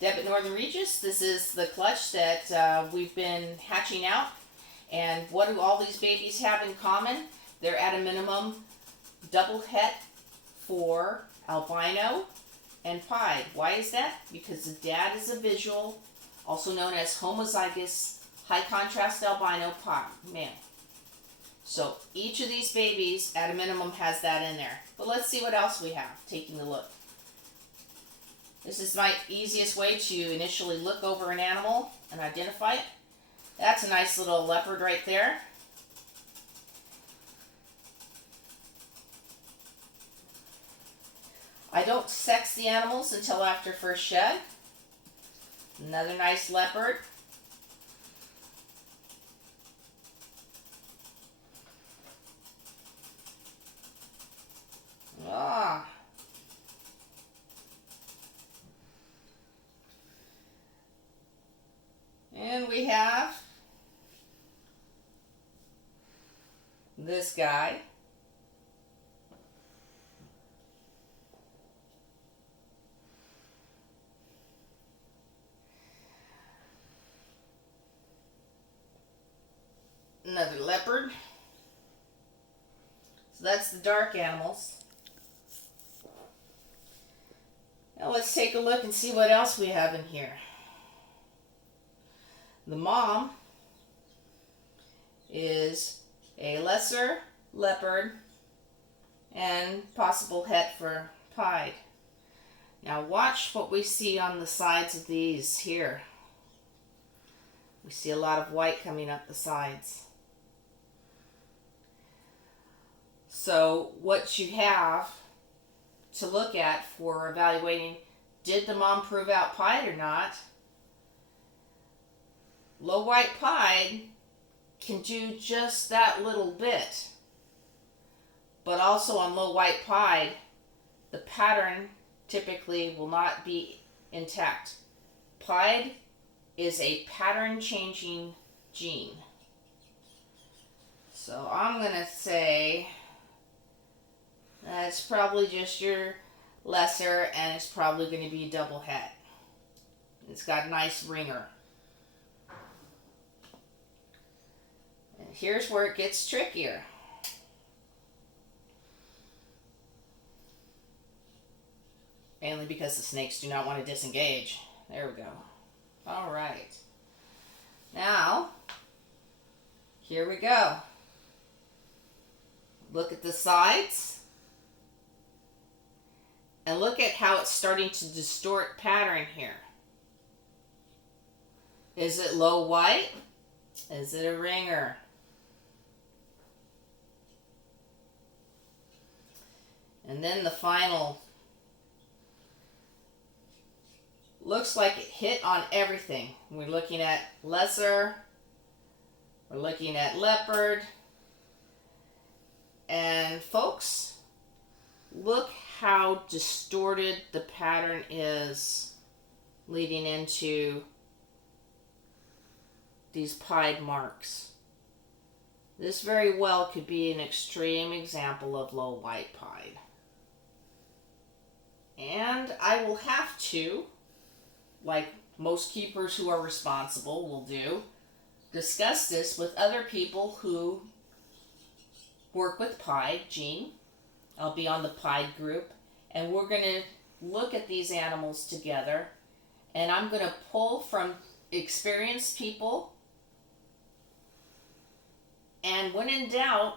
Deb at NorthernRegius. This is the clutch that we've been hatching out. And what do all these babies have in common? They're at a minimum double het for albino and pied. Why is that? Because the dad is a visual, also known as homozygous high contrast albino male. So each of these babies at a minimum has that in there. But let's see what else we have, taking a look. This is my easiest way to initially look over an animal and identify it. That's a nice little leopard right there. I don't sex the animals until after first shed. Another nice leopard. Ah. And we have this guy. Another leopard. So that's the dark animals. Now let's take a look and see what else we have in here. The mom is a lesser leopard and possible het for pied. Now watch what we see on the sides of these here. We see a lot of white coming up the sides. So what you have to look at for evaluating, did the mom prove out pied or not? Low white pied can do just that little bit. But also on low white pied, the pattern typically will not be intact. Pied is a pattern changing gene. So I'm going to say it's probably just your lesser, and it's probably going to be a double het. It's got a nice ringer. And here's where it gets trickier. Mainly because the snakes do not want to disengage. There we go. All right. Now, here we go. Look at the sides. And look at how it's starting to distort pattern here. Is it low white? Is it a ringer? And then the final. Looks like it hit on everything. We're looking at lesser. We're looking at leopard. And folks, look how distorted the pattern is leading into these pied marks. This very well could be an extreme example of low white pied. And I will have to, like most keepers who are responsible will do, discuss this with other people who work with pied gene. I'll be on the pied group, and we're going to look at these animals together, and I'm going to pull from experienced people, and when in doubt,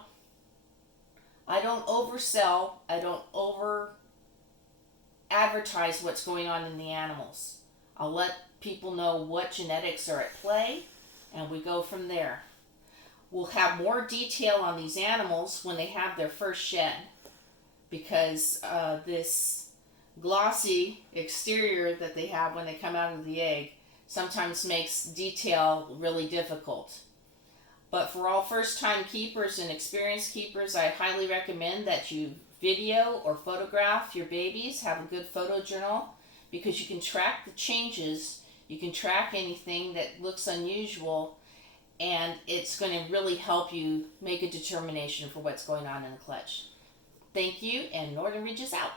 I don't oversell, I don't over advertise what's going on in the animals. I'll let people know what genetics are at play, and we go from there. We'll have more detail on these animals when they have their first shed, because this glossy exterior that they have when they come out of the egg sometimes makes detail really difficult. But for all first-time keepers and experienced keepers, I highly recommend that you video or photograph your babies. Have a good photo journal, because you can track the changes, you can track anything that looks unusual, and it's going to really help you make a determination for what's going on in the clutch. Thank you, and NorthernRegius out.